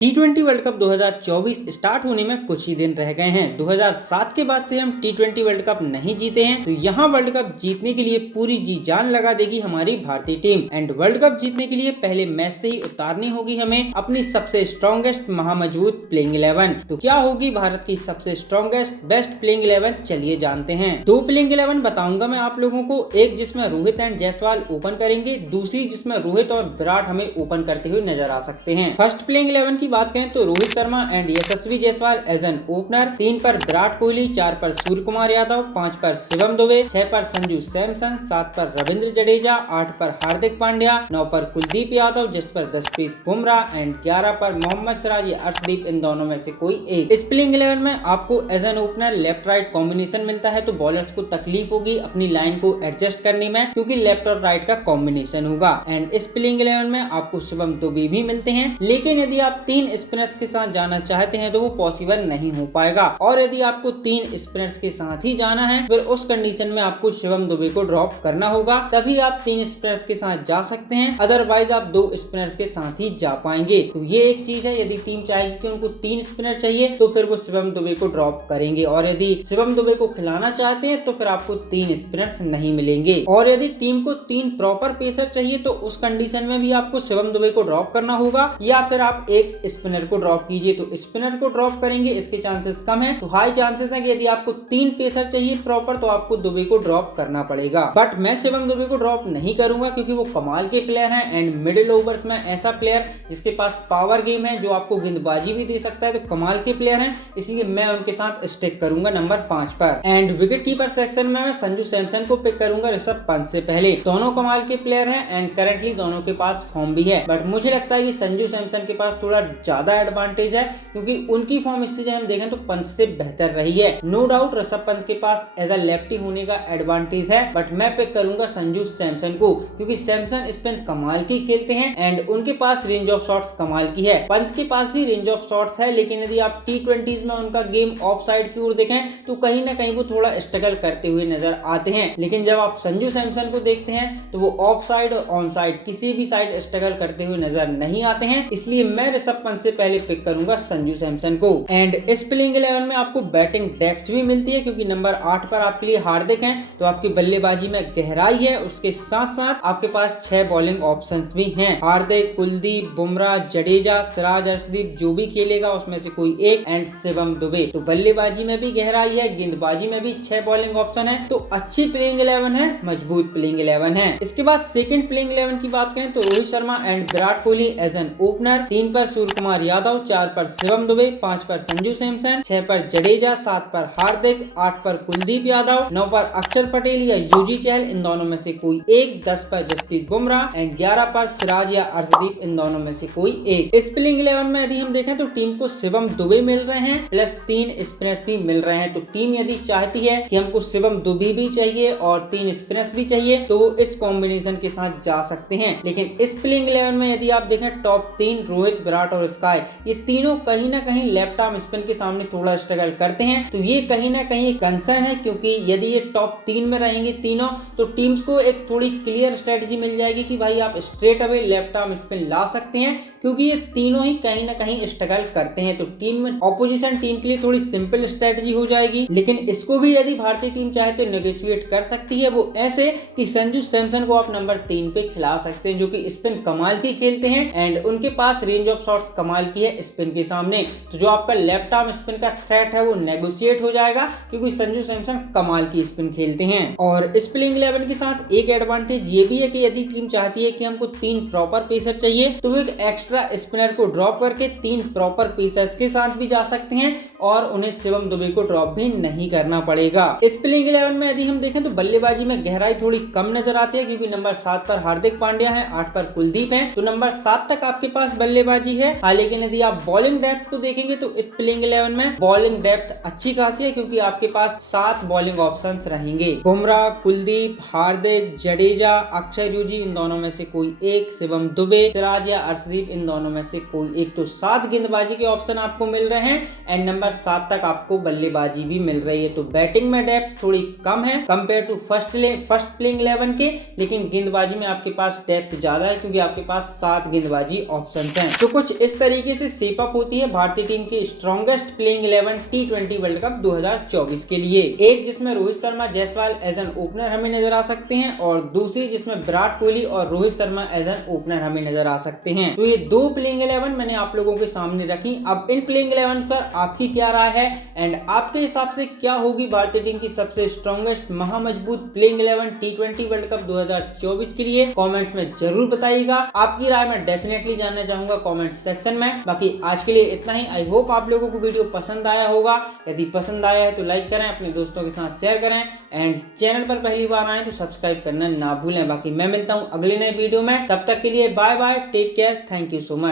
T20 world cup 2024 start होने में कुछ ही दिन रह गए हैं। 2007 के बाद से हम T20 वर्ल्ड कप नहीं जीते हैं, तो यहाँ वर्ल्ड कप जीतने के लिए पूरी जी जान लगा देगी हमारी भारतीय टीम। एंड वर्ल्ड कप जीतने के लिए पहले मैच से ही उतारनी होगी हमें अपनी सबसे स्ट्रॉन्गेस्ट महामजबूत प्लेइंग 11। तो क्या होगी भारत की सबसे स्ट्रॉन्गेस्ट बेस्ट प्लेइंग 11, चलिए जानते हैं। दो प्लेइंग 11 बताऊंगा मैं आप लोगों को, एक जिसमें रोहित एंड जायसवाल ओपन करेंगे, दूसरी जिसमें रोहित और विराट हमें ओपन करते हुए नजर आ सकते हैं। फर्स्ट प्लेइंग 11 की बात करें तो Rohit Sharma and Yashasvi Jaiswal as an opener, 3 पर विराट कोहली, 4 पर सूर्य कुमार यादव, 5 पर शिवम दुबे, 6 पर संजू सैमसन, 7 पर रविंद्र जडेजा, 8 पर हार्दिक पांड्या, 9 पर कुलदीप यादव, जिस पर जसप्रीत बुमराह एंड 11 पर मोहम्मद सिराज या अर्शदीप, इन दोनों में से कोई एक। इस प्लेइंग 11 में आपको as an opener left right combination मिलता है, तो बॉलर्स को तकलीफ होगी अपनी लाइन को एडजस्ट करने में, क्योंकि लेफ्ट और राइट का कॉम्बिनेशन होगा। एंड इस प्लेइंग 11 में आपको शिवम दुबे भी मिलते हैं, लेकिन यदि आप 3 स्पिनर्स के साथ जाना चाहते हैं तो वो पॉसिबल नहीं हो पाएगा। और यदि आपको 3 स्पिनर्स के साथ ही जाना है, फिर उस कंडीशन में आपको शिवम दुबे को ड्रॉप करना होगा, तभी आप 3 स्पिनर्स के साथ जा सकते हैं। अदरवाइज आप 2 स्पिनर्स के साथ ही जा पाएंगे। तो ये एक चीज है, यदि टीम चाहेगी कि उनको 3 स्पिनर चाहिए तो फिर वो शिवम दुबे को ड्रॉप करेंगे, और यदि शिवम दुबे को खिलाना चाहते हैं तो फिर आपको 3 स्पिनर्स नहीं मिलेंगे। और यदि टीम को 3 प्रॉपर पेसर चाहिए तो उस कंडीशन में भी आपको शिवम दुबे को ड्रॉप करना होगा, या फिर आप एक स्पिनर को ड्रॉप कीजिए। तो स्पिनर को ड्रॉप करेंगे, इसके चांसेस कम है, तो हाई चांसेस है कि यदि आपको 3 पेसर चाहिए प्रॉपर तो आपको दुबे को ड्रॉप करना पड़ेगा। बट मैं शिवम दुबे को ड्रॉप नहीं करूंगा, क्योंकि वो कमाल के प्लेयर हैं एंड मिडिल ओवर्स में ऐसा प्लेयर जिसके पास पावर गेम है, जो आपको गेंदबाजी भी दे सकता है, तो कमाल के प्लेयर हैं, इसलिए मैं उनके साथ स्टिक करूंगा नंबर 5 पर। एंड विकेट कीपर सेक्शन में मैं संजू सैमसन को पिक करूंगा ऋषभ पंत से पहले। दोनों कमाल के प्लेयर हैं एंड करंटली दोनों के पास फॉर्म भी है, बट मुझे लगता है कि संजू सैमसन के पास थोड़ा ज्यादा एडवांटेज है, क्योंकि उनकी फॉर्म इस चीजें हम देखें तो पंत से बेहतर रही है। नो डाउट ऋषभ पंत के पास एज अ लेफ्टी होने का एडवांटेज है, बट मैं पिक करूंगा संजू सैमसन को, क्योंकि सैमसन स्पिन कमाल की खेलते हैं एंड उनके पास रेंज ऑफ शॉट्स कमाल की है। पंत के पास भी रेंज ऑफ शॉट्स है, लेकिन यदि आप T20s में उनका गेम ऑफ साइड की ओर देखें तो कहीं ना कहीं वो थोड़ा स्ट्रगल करते हुए नजर आते हैं। लेकिन जब आप संजू सैमसन को देखते हैं तो वो ऑफ साइड और ऑन साइड किसी भी साइड स्ट्रगल करते हुए नजर नहीं आते हैं, इसलिए मैं ऋषभ पंत से पहले पिक करूंगा संजू सैमसन को। एंड इस प्लेइंग 11 में आपको बैटिंग डेप्थ भी मिलती है, क्योंकि नंबर 8 पर आपके लिए हार्दिक हैं, तो आपकी बल्लेबाजी में गहराई है। उसके साथ साथ आपके पास 6 बॉलिंग ऑप्शंस भी हैं, हार्दिक, कुलदीप, बुमराह, जडेजा, सिराज, अर्शदीप, जो भी खेलेगा उसमें से कोई एक, एंड शिवम दुबे। तो बल्लेबाजी में भी गहराई है, गेंदबाजी में भी 6 बॉलिंग ऑप्शन है, तो अच्छी प्लेइंग 11 है, मजबूत प्लेइंग 11 है। इसके बाद सेकंड प्लेइंग 11 की बात करें तो Rohit Sharma and Virat Kohli as an opener, 3 पर सूर्य कुमार यादव, 4 पर शिवम दुबे, 5 पर संजू सैमसन, 6 पर जडेजा, 7 पर हार्दिक, 8 पर कुलदीप यादव, 9 पर अक्षर पटेल या युजी चहल, इन दोनों में से कोई एक, 10 पर जसप्रीत बुमराह एंड 11 पर सिराज या अर्शदीप, इन दोनों में से कोई एक। इस प्लेइंग 11 में यदि हम देखें तो टीम को शिवम दुबे मिल रहे हैं प्लस 3 स्पिनर्स भी मिल रहे हैं, तो टीम यदि चाहती है कि हमको शिवम दुबे भी चाहिए और 3 स्पिनर्स भी चाहिए तो वो इस कॉम्बिनेशन के साथ जा सकते हैं। लेकिन इस प्लेइंग 11 में यदि आप देखें टॉप 3 रोहित, विराट और स्काई, ये तीनों कहीं ना कहीं लेफ्ट आर्म स्पिन के सामने थोड़ा स्ट्रगल करते हैं, तो ये कहीं ना कहीं कंसर्न है, क्योंकि यदि ये टॉप 3 में रहेंगे तीनों तो टीम्स को एक थोड़ी क्लियर स्ट्रेटजी मिल जाएगी कि भाई आप straight away left arm spin ला सकते हैं, क्योंकि ये तीनों ही कहीं ना कहीं स्ट्रगल करते हैं। तो टीम में ऑपोजिशन टीम के लिए थोड़ी सिंपल स्ट्रेटजी हो जाएगी, लेकिन इसको भी यदि भारतीय टीम चाहे तो नेगोशिएट कर सकती है, वो ऐसे कि संजू सैमसन को आप नंबर 3 पे खिला सकते हैं, जो कि स्पिन कमाल की खेलते हैं एंड उनके पास रेंज ऑफ शॉट्स कमाल की है स्पिन के सामने। तो जो आपका लेफ्ट आर्म स्पिन का थ्रेट है वो नेगोशिएट हो जाएगा, क्योंकि संजू सैमसन कमाल की स्पिन खेलते हैं। और इस प्लेइंग 11 के साथ एक एडवांटेज ये भी है कि यदि टीम चाहती है कि हमको 3 प्रॉपर पेसर चाहिए तो वो एक एक्स्ट्रा स्पिनर को ड्रॉप करके 3 प्रॉपर पेसर्स के साथ भी जा सकते हैं और उन्हें शिवम दुबे को ड्रॉप भी नहीं करना पड़ेगा। इस प्लेइंग 11 में यदि हम देखें तो बल्लेबाजी में गहराई थोड़ी कम नजर आती है, क्योंकि नंबर 7 पर हार्दिक पांड्या है, 8 पर कुलदीप है, तो नंबर 7 तक आपके पास बल्लेबाजी है। लेकिन यदि आप बॉलिंग डेप्थ को देखेंगे तो इस प्लेइंग 11 में बॉलिंग डेप्थ अच्छी खासी है, क्योंकि आपके पास 7 बॉलिंग ऑप्शंस रहेंगे, बुमराह, कुलदीप, हार्दिक, जडेजा, अक्षर युजी, इन दोनों में से कोई एक, शिवम दुबे, सिराज या अर्शदीप, इन दोनों में से कोई एक। तो 7 गेंदबाजी के ऑप्शन आपको मिल रहे हैं एंड नंबर 7 तक आपको बल्लेबाजी भी मिल रही है। तो बैटिंग में डेप्थ थोड़ी कम है कंपेयर टू फर्स्ट प्लेइंग 11 के, लेकिन गेंदबाजी में आपके पास डेप्थ ज्यादा है, क्योंकि आपके पास 7 गेंदबाजी ऑप्शंस हैं। तो कुछ इस इस तरीके से शेप अप होती है भारतीय टीम की strongest playing 11 T20 world cup 2024 के लिए। एक जिसमें Rohit Sharma Jaiswal as an opener हमें नजर आ सकते हैं और दूसरी जिसमें विराट कोहली और Rohit Sharma as an opener हमें नजर आ सकते हैं। तो ये दो प्लेइंग 11 मैंने आप लोगों के सामने रखी। अब इन प्लेइंग 11 पर आपकी क्या राय है एंड आपके हिसाब से क्या होगी भारतीय टीम की सबसे स्ट्रॉन्गेस्ट महामजबूत प्लेइंग 11 T20 वर्ल्ड कप 2024 के लिए कमेंट्स में जरूर बताइएगा। आपकी राय मैं डेफिनेटली जानना चाहूंगा कमेंट सेक्शन में। बाकी आज के लिए इतना ही। आई होप आप लोगों को वीडियो पसंद आया होगा। यदि पसंद आया है तो लाइक करें, अपने दोस्तों के साथ शेयर करें एंड चैनल पर पहली बार आए तो सब्सक्राइब करना ना भूलें। बाकी मैं मिलता हूं अगले नए वीडियो में, तब तक के लिए bye bye, take care, thank you so much.